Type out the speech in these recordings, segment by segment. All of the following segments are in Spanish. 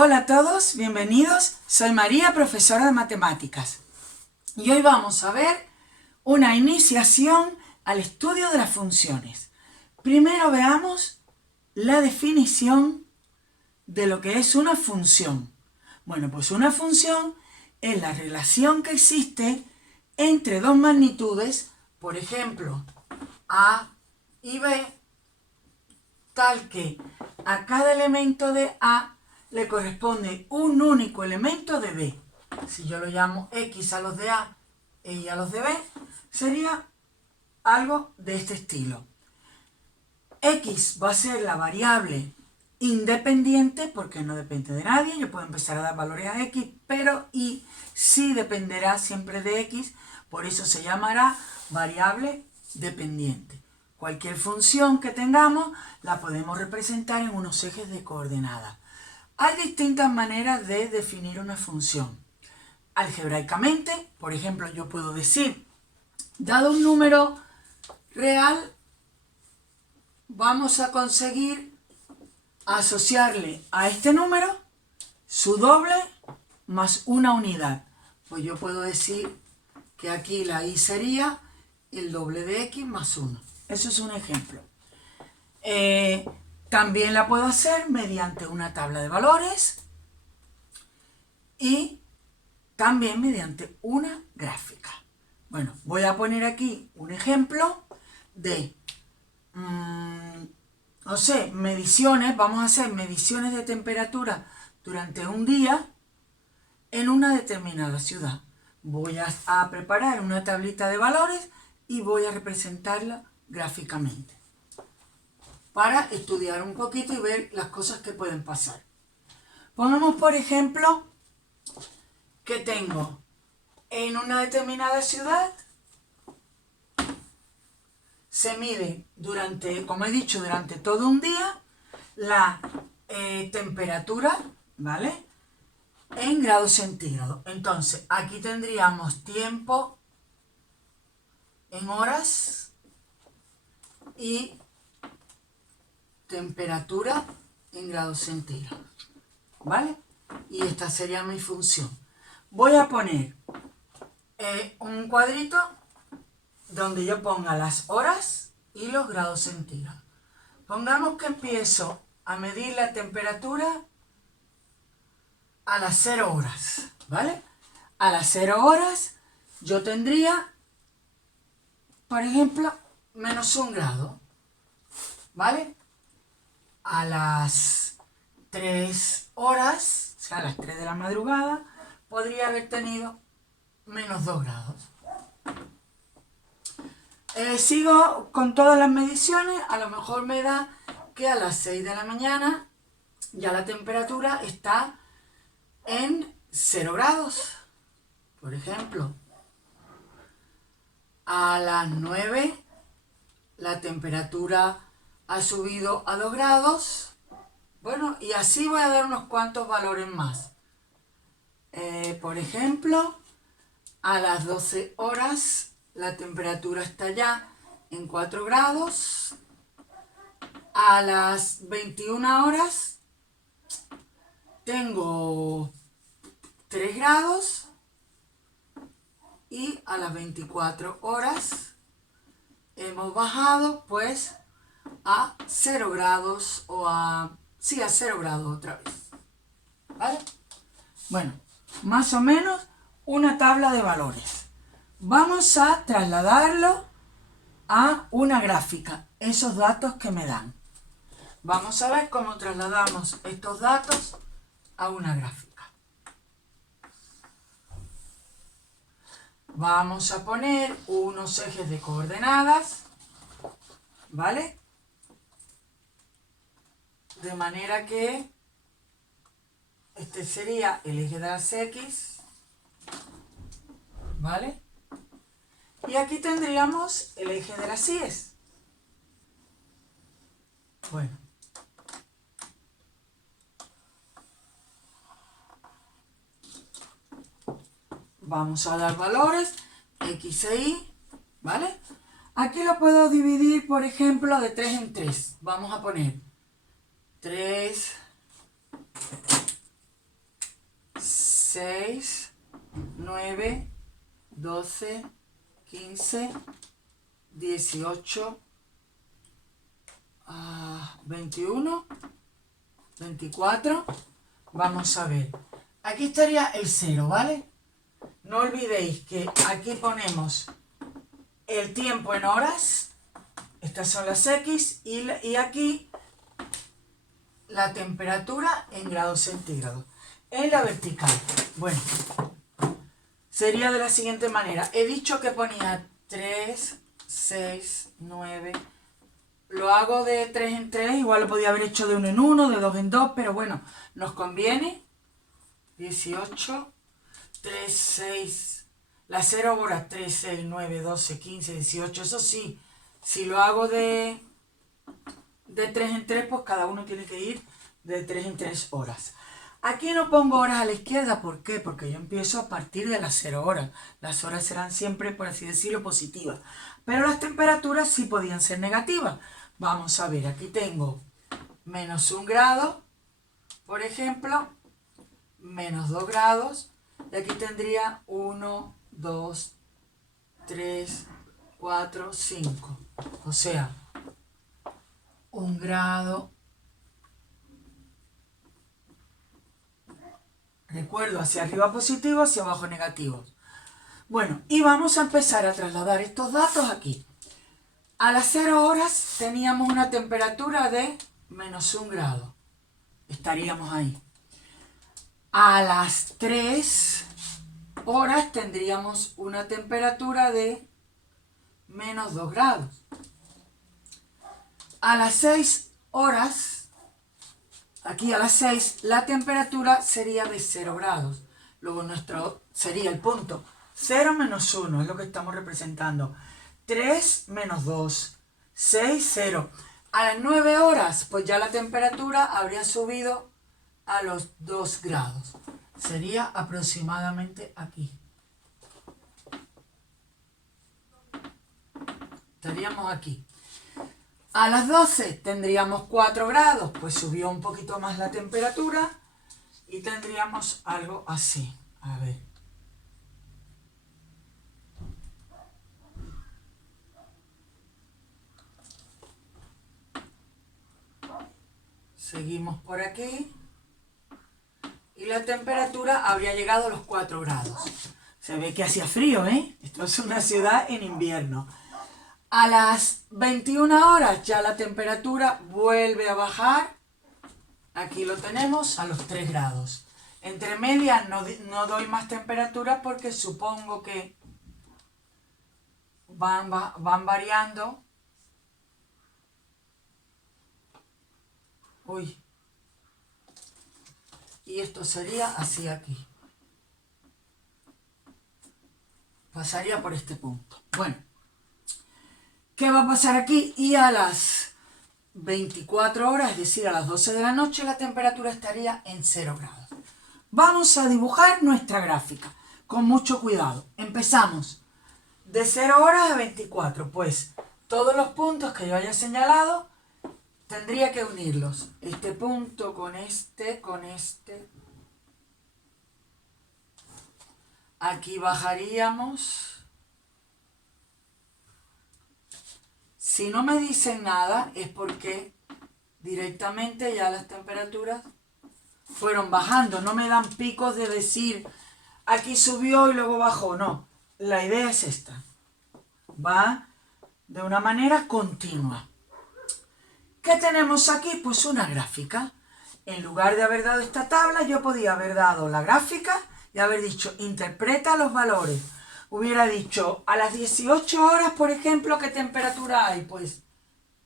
Hola a todos, bienvenidos. Soy María, profesora de matemáticas. Y hoy vamos a ver una iniciación al estudio de las funciones. Primero veamos la definición de lo que es una función. Bueno, pues una función es la relación que existe entre dos magnitudes, por ejemplo, A y B, tal que a cada elemento de A le corresponde un único elemento de B. Si yo lo llamo X a los de A e Y a los de B, sería algo de este estilo. X va a ser la variable independiente porque no depende de nadie. Yo puedo empezar a dar valores a X, pero Y sí dependerá siempre de X, por eso se llamará variable dependiente. Cualquier función que tengamos la podemos representar en unos ejes de coordenadas. Hay distintas maneras de definir una función. Algebraicamente, por ejemplo, yo puedo decir, dado un número real, vamos a conseguir asociarle a este número su doble más una unidad. Pues yo puedo decir que aquí la Y sería el doble de X más 1. Eso es un ejemplo. También la puedo hacer mediante una tabla de valores y también mediante una gráfica. Bueno, voy a poner aquí un ejemplo de, no sé, mediciones. Vamos a hacer mediciones de temperatura durante un día en una determinada ciudad. Voy a preparar una tablita de valores y voy a representarla gráficamente para estudiar un poquito y ver las cosas que pueden pasar. Pongamos, por ejemplo, que tengo en una determinada ciudad, se mide durante, como he dicho, durante todo un día, la temperatura, ¿vale?, en grados centígrados. Entonces, aquí tendríamos tiempo en horas y temperatura en grados centígrados, ¿vale? Y esta sería mi función. Voy a poner un cuadrito donde yo ponga las horas y los grados centígrados. Pongamos que empiezo a medir la temperatura a las 0 horas, ¿vale? A las 0 horas yo tendría, por ejemplo, menos 1 grado, ¿vale? A las 3 horas, o sea, a las 3 de la madrugada, podría haber tenido menos 2 grados. Sigo con todas las mediciones. A lo mejor me da que a las 6 de la mañana ya la temperatura está en 0 grados. Por ejemplo, a las 9 la temperatura ha subido a 2 grados. Bueno, y así voy a dar unos cuantos valores más. Por ejemplo, a las 12 horas la temperatura está ya en 4 grados. A las 21 horas tengo 3 grados. Y a las 24 horas hemos bajado pues a 0 grados o a 0 grados otra vez, ¿vale? Bueno, más o menos una tabla de valores. Vamos a trasladarlo a una gráfica, esos datos que me dan. Vamos a ver cómo trasladamos estos datos a una gráfica. Vamos a poner unos ejes de coordenadas, ¿vale? De manera que este sería el eje de las X, ¿vale? Y aquí tendríamos el eje de las Y. Bueno. Vamos a dar valores, X e Y, ¿vale? Aquí lo puedo dividir, por ejemplo, de 3 en 3. Vamos a poner 3 6, 9, 12, 15, 18, 21, 24. Vamos a ver. Aquí estaría el 0, ¿vale? No olvidéis que aquí ponemos el tiempo en horas. Estas son las X y aquí la temperatura en grados centígrados. En la vertical. Bueno, sería de la siguiente manera. He dicho que ponía 3, 6, 9. Lo hago de 3 en 3. Igual lo podía haber hecho de 1 en 1, de 2 en 2. Pero bueno, nos conviene. 18, 3, 6. Las 0 horas. 3, 6, 9, 12, 15, 18. Eso sí, si lo hago de 3 en 3, pues cada uno tiene que ir de 3 en 3 horas. Aquí no pongo horas a la izquierda, ¿por qué? Porque yo empiezo a partir de las 0 horas. Las horas serán siempre, por así decirlo, positivas. Pero las temperaturas sí podían ser negativas. Vamos a ver, aquí tengo menos 1 grado, por ejemplo, menos 2 grados. Y aquí tendría 1, 2, 3, 4, 5. O sea, 1 grado. Recuerdo, hacia arriba positivo, hacia abajo negativo. Bueno, y vamos a empezar a trasladar estos datos aquí. A las 0 horas teníamos una temperatura de menos 1 grado. Estaríamos ahí. A las 3 horas tendríamos una temperatura de menos 2 grados. A las 6 horas... Aquí a las 6 la temperatura sería de 0 grados. Luego nuestro sería el punto. 0 menos 1 es lo que estamos representando. 3 menos 2. 6, 0. A las 9 horas, pues ya la temperatura habría subido a los 2 grados. Sería aproximadamente aquí. Estaríamos aquí. A las 12 tendríamos 4 grados, pues subió un poquito más la temperatura y tendríamos algo así. A ver. Seguimos por aquí. Y la temperatura habría llegado a los 4 grados. Se ve que hacía frío, ¿eh? Esto es una ciudad en invierno. A las 21 horas ya la temperatura vuelve a bajar. Aquí lo tenemos a los 3 grados. Entre medias no doy más temperatura porque supongo que van variando. Uy. Y esto sería así aquí. Pasaría por este punto. Bueno. ¿Qué va a pasar aquí? Y a las 24 horas, es decir, a las 12 de la noche, la temperatura estaría en 0 grados. Vamos a dibujar nuestra gráfica, con mucho cuidado. Empezamos de 0 horas a 24. Pues todos los puntos que yo haya señalado, tendría que unirlos. Este punto con este, con este. Aquí bajaríamos. Si no me dicen nada es porque directamente ya las temperaturas fueron bajando. No me dan picos de decir aquí subió y luego bajó. No, la idea es esta. Va de una manera continua. ¿Qué tenemos aquí? Pues una gráfica. En lugar de haber dado esta tabla, yo podía haber dado la gráfica y haber dicho interpreta los valores. Hubiera dicho, a las 18 horas, por ejemplo, ¿qué temperatura hay? Pues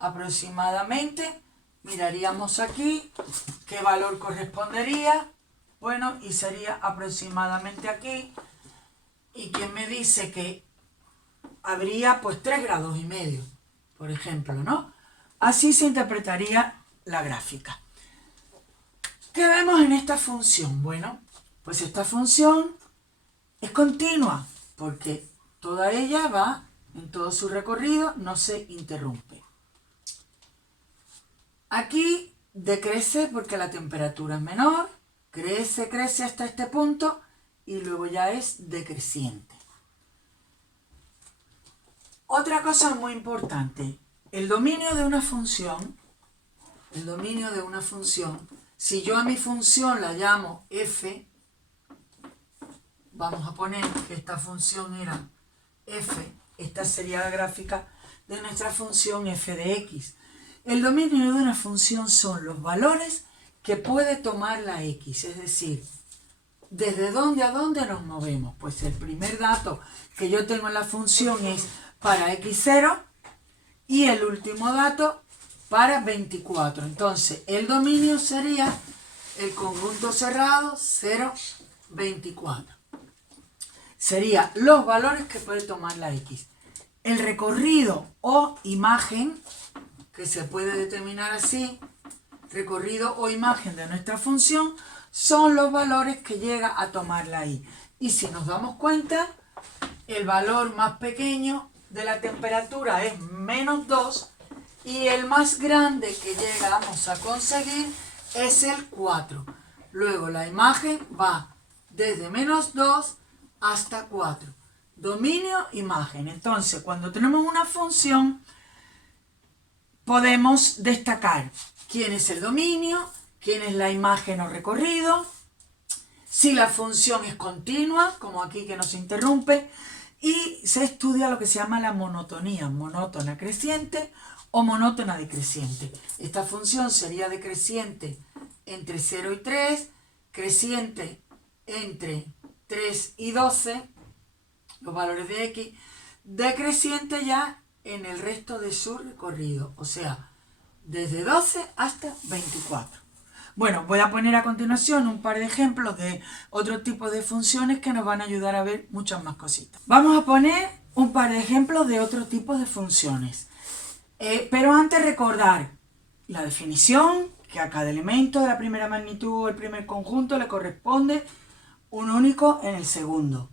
aproximadamente, miraríamos aquí, ¿qué valor correspondería? Bueno, y sería aproximadamente aquí. Y quien me dice que habría pues 3 grados y medio, por ejemplo, ¿no? Así se interpretaría la gráfica. ¿Qué vemos en esta función? Bueno, pues esta función es continua, porque toda ella va en todo su recorrido, no se interrumpe. Aquí decrece porque la temperatura es menor, crece, crece hasta este punto y luego ya es decreciente. Otra cosa muy importante, el dominio de una función, si yo a mi función la llamo f, vamos a poner que esta función era f, esta sería la gráfica de nuestra función f de x. El dominio de una función son los valores que puede tomar la x, es decir, ¿desde dónde a dónde nos movemos? Pues el primer dato que yo tengo en la función es para x0 y el último dato para 24. Entonces, el dominio sería el conjunto cerrado 0, 24. Sería los valores que puede tomar la x. El recorrido o imagen, que se puede determinar así, recorrido o imagen de nuestra función, son los valores que llega a tomar la y. Y si nos damos cuenta, el valor más pequeño de la temperatura es -2 y el más grande que llegamos a conseguir es el 4. Luego la imagen va desde -2 hasta 4. Dominio, imagen. Entonces, cuando tenemos una función, podemos destacar quién es el dominio, quién es la imagen o recorrido, si la función es continua, como aquí que no se interrumpe, y se estudia lo que se llama la monotonía, monótona creciente o monótona decreciente. Esta función sería decreciente entre 0 y 3, creciente entre 3 y 12, los valores de x, decreciente ya en el resto de su recorrido, o sea, desde 12 hasta 24. Bueno, voy a poner a continuación un par de ejemplos de otro tipo de funciones que nos van a ayudar a ver muchas más cositas. Vamos a poner un par de ejemplos de otro tipo de funciones. Pero antes recordar la definición, que a cada elemento de la primera magnitud o el primer conjunto le corresponde un único en el segundo.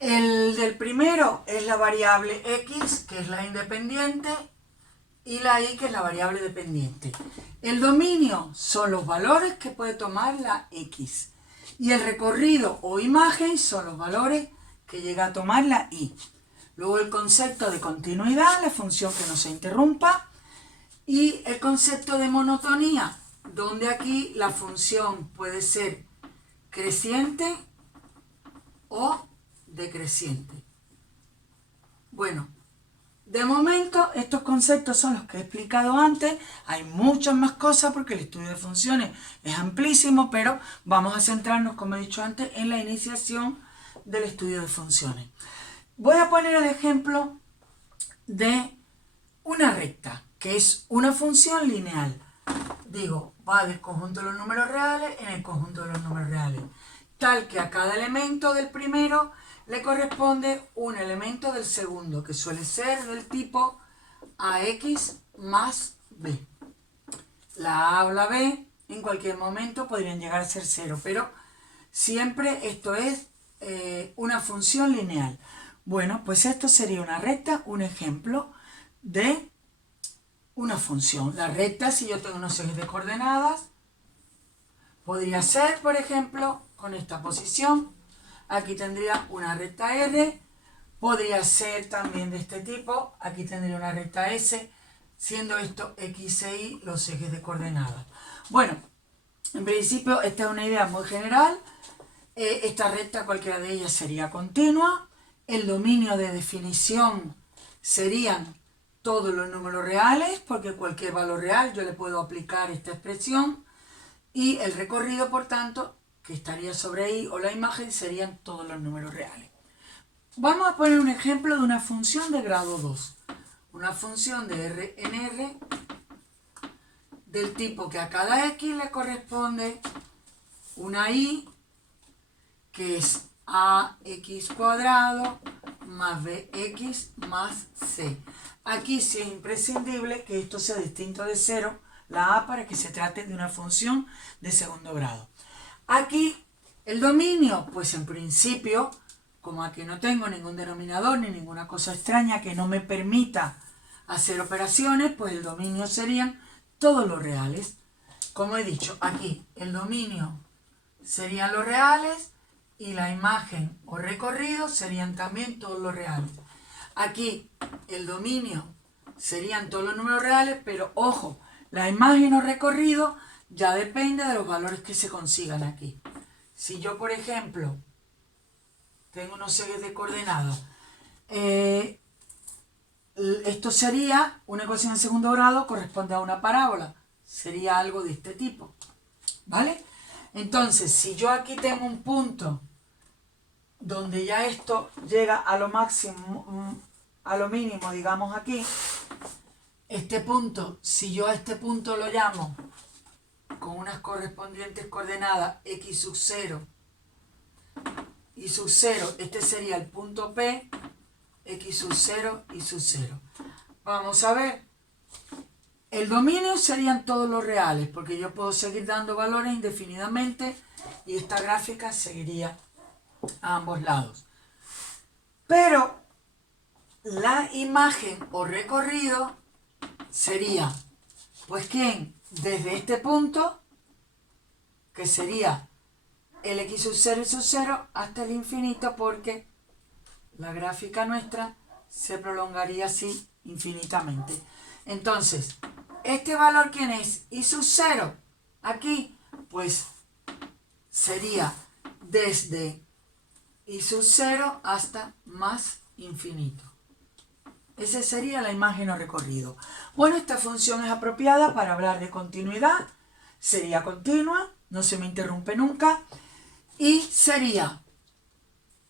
El del primero es la variable x, que es la independiente, y la y, que es la variable dependiente. El dominio son los valores que puede tomar la x. Y el recorrido o imagen son los valores que llega a tomar la y. Luego el concepto de continuidad, la función que no se interrumpa. Y el concepto de monotonía, donde aquí la función puede ser creciente o decreciente. Bueno, de momento estos conceptos son los que he explicado antes. Hay muchas más cosas porque el estudio de funciones es amplísimo, pero vamos a centrarnos, como he dicho antes, en la iniciación del estudio de funciones. Voy a poner el ejemplo de una recta, que es una función lineal. Digo, va del conjunto de los números reales en el conjunto de los números reales, tal que a cada elemento del primero le corresponde un elemento del segundo, que suele ser del tipo ax más b. La a o la b en cualquier momento podrían llegar a ser 0, pero siempre esto es una función lineal. Bueno, pues esto sería una recta, un ejemplo de una función. La recta, si yo tengo unos ejes de coordenadas, podría ser, por ejemplo, con esta posición. Aquí tendría una recta R, podría ser también de este tipo, aquí tendría una recta S, siendo esto X e Y los ejes de coordenadas. Bueno, en principio esta es una idea muy general. Esta recta, cualquiera de ellas sería continua. El dominio de definición serían todos los números reales, porque cualquier valor real yo le puedo aplicar esta expresión. Y el recorrido, por tanto, que estaría sobre ahí, o la imagen, serían todos los números reales. Vamos a poner un ejemplo de una función de grado 2. Una función de R en R, del tipo que a cada X le corresponde una Y, que es AX cuadrado más BX más C. Aquí sí es imprescindible que esto sea distinto de 0, la A, para que se trate de una función de segundo grado. Aquí el dominio, pues en principio, como aquí no tengo ningún denominador ni ninguna cosa extraña que no me permita hacer operaciones, pues el dominio serían todos los reales. Como he dicho, aquí el dominio serían los reales y la imagen o recorrido serían también todos los reales. Aquí el dominio serían todos los números reales, pero ojo, la imagen o recorrido ya depende de los valores que se consigan aquí. Si yo, por ejemplo, tengo unos series de coordenadas, esto sería una ecuación en segundo grado, corresponde a una parábola. Sería algo de este tipo, ¿vale? Entonces, si yo aquí tengo un punto donde ya esto llega a lo máximo, a lo mínimo, digamos aquí, este punto, si yo a este punto lo llamo con unas correspondientes coordenadas x sub 0 y sub 0, este sería el punto P, x sub 0 y sub 0. Vamos a ver, el dominio serían todos los reales, porque yo puedo seguir dando valores indefinidamente y esta gráfica seguiría a ambos lados. Pero la imagen o recorrido sería, pues ¿quién? Desde este punto, que sería el x sub 0 y sub 0, hasta el infinito, porque la gráfica nuestra se prolongaría así infinitamente. Entonces, ¿este valor quién es? Y sub 0, aquí, pues sería desde y sub 0 hasta más infinito. Esa sería la imagen o recorrido. Bueno, esta función es apropiada para hablar de continuidad. Sería continua, no se me interrumpe nunca. Y sería,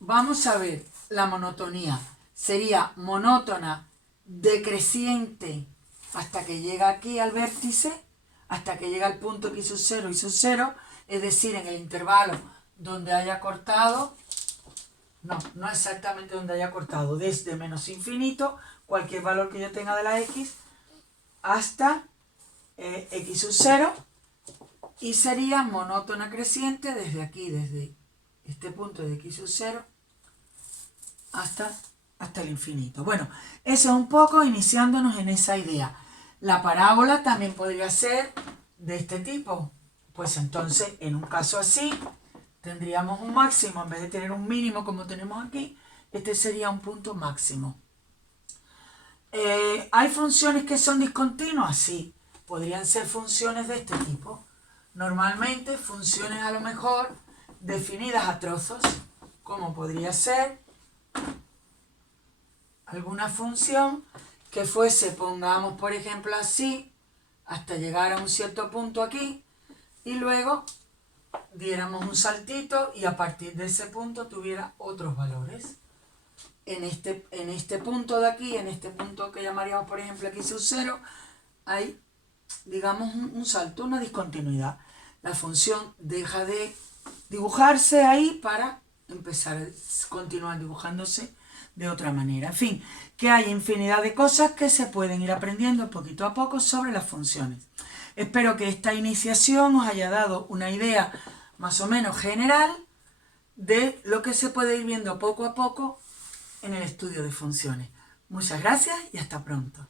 vamos a ver, la monotonía. Sería monótona, decreciente, hasta que llega aquí al vértice, hasta que llega al punto x sub 0 y sub 0, es decir, en el intervalo donde haya cortado, no exactamente donde haya cortado, desde menos infinito, cualquier valor que yo tenga de la x, hasta x sub 0, y sería monótona creciente desde aquí, desde este punto de x sub 0, hasta el infinito. Bueno, eso es un poco iniciándonos en esa idea. La parábola también podría ser de este tipo. Pues entonces, en un caso así, tendríamos un máximo, en vez de tener un mínimo como tenemos aquí, este sería un punto máximo. ¿Hay funciones que son discontinuas? Sí, podrían ser funciones de este tipo. Normalmente funciones a lo mejor definidas a trozos, como podría ser alguna función que fuese, pongamos por ejemplo así, hasta llegar a un cierto punto aquí, y luego diéramos un saltito y a partir de ese punto tuviera otros valores. En este punto de aquí, en este punto que llamaríamos por ejemplo x sub 0, hay, digamos, un salto, una discontinuidad. La función deja de dibujarse ahí para empezar a continuar dibujándose de otra manera. En fin, que hay infinidad de cosas que se pueden ir aprendiendo poquito a poco sobre las funciones. Espero que esta iniciación os haya dado una idea más o menos general de lo que se puede ir viendo poco a poco en el estudio de funciones. Muchas gracias y hasta pronto.